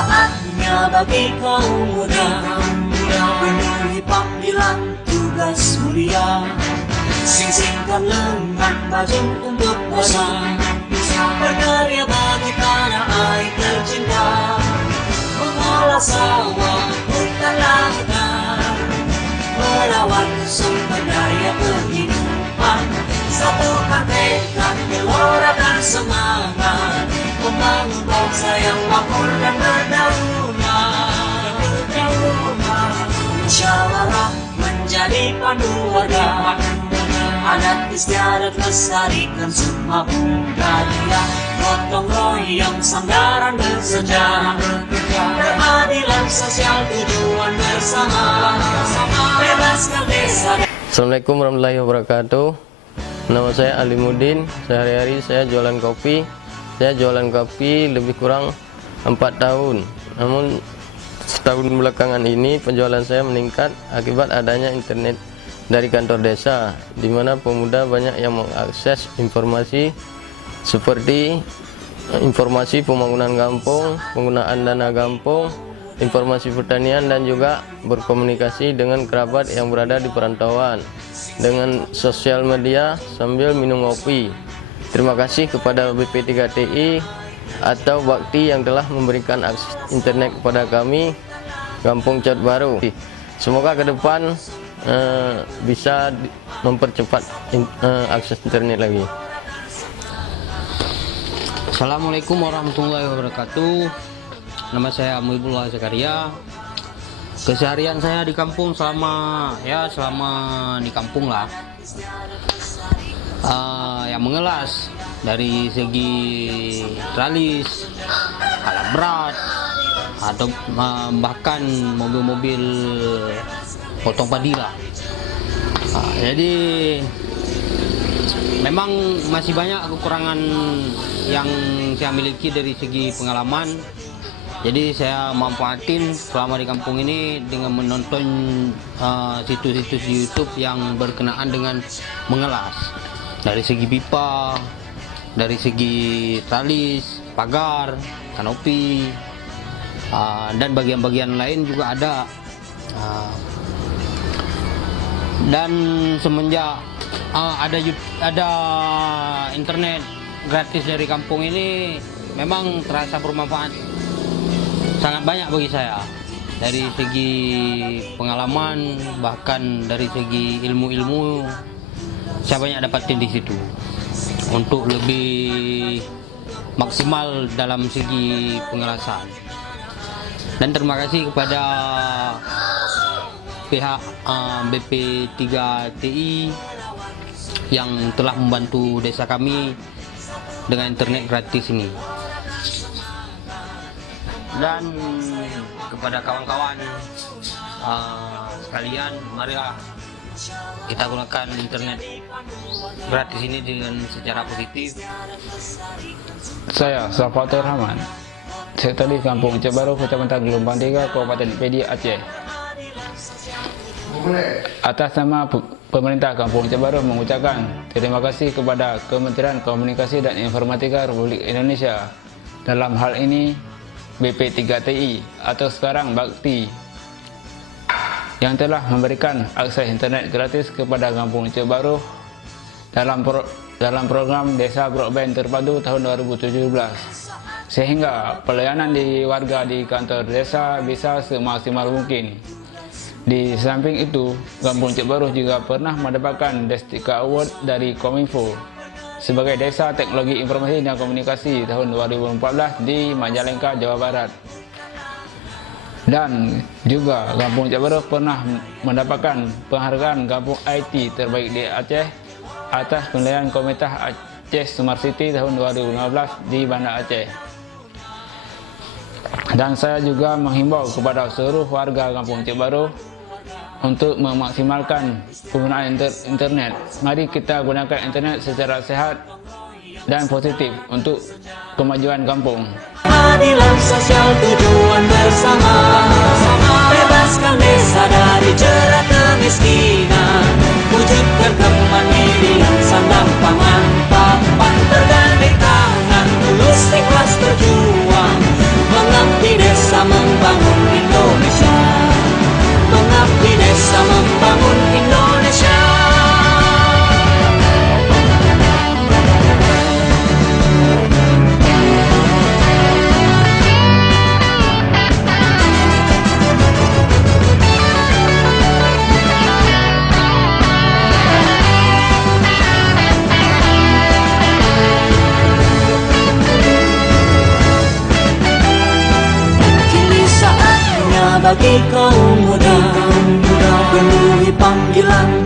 Saatnya bagi kaum muda penuhi panggilan tugas mulia, sing-singkan lengan maju untuk bangsa, berkarya bagi tanah air tercinta, mengolah sawah hutan lautan, merawat sumber daya kehidupan, satukan tekad, gelorakan semangat, membangun bangsa yang makmur dan berdaulat. Musyawarah menjadi panduan, adat istiadat lestarikan semua budaya, gotong royong sandaran bersejarah, keadilan sosial tujuan bersama, bebaskan desa. Assalamualaikum warahmatullahi wabarakatuh. Nama saya Alimuddin. Sehari-hari saya jualan kopi. Saya jualan kopi lebih kurang 4 tahun. Namun setahun belakangan ini penjualan saya meningkat akibat adanya internet dari kantor desa, di mana pemuda banyak yang mengakses informasi seperti informasi pembangunan kampung, penggunaan dana kampung, informasi pertanian, dan juga berkomunikasi dengan kerabat yang berada di perantauan dengan sosial media sambil minum kopi. Terima kasih kepada BP3TI atau Bakti yang telah memberikan akses internet kepada kami Kampung Caut Baru. Semoga ke depan bisa mempercepat akses internet lagi. Assalamualaikum warahmatullahi wabarakatuh. Nama saya Muhibullah Zakaria. Keseharian saya di kampung selama di kampung lah, yang mengelas dari segi tralis, alat berat, atau bahkan mobil-mobil potong padi lah. Jadi memang masih banyak kekurangan yang saya miliki dari segi pengalaman. Jadi saya manfaatin selama di kampung ini dengan menonton situs-situs YouTube yang berkenaan dengan mengelas. Dari segi pipa, dari segi tralis, pagar, kanopi, dan bagian-bagian lain juga ada. Dan semenjak ada internet gratis dari kampung ini, memang terasa bermanfaat sangat banyak bagi saya. Dari segi pengalaman, bahkan dari segi ilmu-ilmu, saya banyak dapatin di situ untuk lebih maksimal dalam segi pengelasan. Dan terima kasih kepada pihak BP3TI yang telah membantu desa kami dengan internet gratis ini. Dan kepada kawan-kawan sekalian, marilah kita gunakan internet gratis ini dengan secara positif. Saya Safatur Rahman. Saya tadi Kampung Caut Baru, Kecamatan Gelombang 3, Kabupaten Pedi, Aceh. Atas nama pemerintah Kampung Caut Baru mengucapkan terima kasih kepada Kementerian Komunikasi dan Informatika Republik Indonesia, dalam hal ini BP3TI atau sekarang Bakti, yang telah memberikan akses internet gratis kepada Kampung Caut Baru dalam program Desa Broadband Terpadu tahun 2017, sehingga pelayanan di warga di kantor desa bisa semaksimal mungkin. Di samping itu, Kampung Caut Baru juga pernah mendapatkan Destika Award dari Kominfo sebagai Desa Teknologi Informasi dan Komunikasi tahun 2014 di Majalengka, Jawa Barat. Dan juga Kampung Caut Baru pernah mendapatkan penghargaan Kampung IT terbaik di Aceh atas penilaian Komunitas Aceh Smart City tahun 2015 di Banda Aceh. Dan saya juga menghimbau kepada seluruh warga Kampung Caut Baru untuk memaksimalkan penggunaan internet. Mari kita gunakan internet secara sehat dan positif untuk kemajuan kampung. Keadilan sosial tujuan bersama, bebaskan desa dari jerat kemiskinan, wujudkan kemandirian sandang pangan, papan tergandeng tangan, tulus ikhlas berjuang, mengabdi desa bagi kaum muda, penuhi panggilan